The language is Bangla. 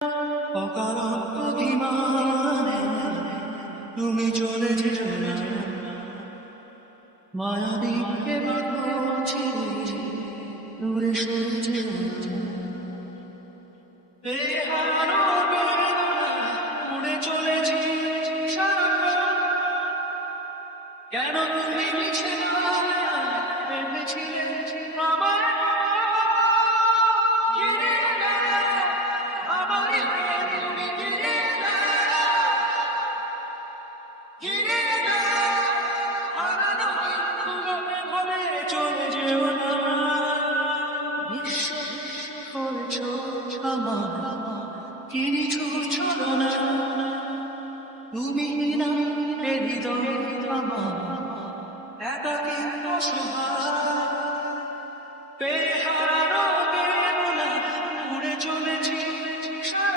অকারণ অভিমানে তুমি চলে যেও না, মায়াবীকে বলছি দূরে সরে যেও না। বেহারা বেদনা উড়ে চলেছি সারাক্ষণ, কেন তুমি মিছে ভেবেছিলে আমার ঘিরে না, আমার তুমি ঘিরে না, ঘিরে না, হারানো মনে বলে চলে যেও না। বিশ্ব করেছ আমার কিছু ছড়ো না, তুমি না হৃদয় আমার একাকী অসহায়, বেহারা বেদনা উড়ে চলেছি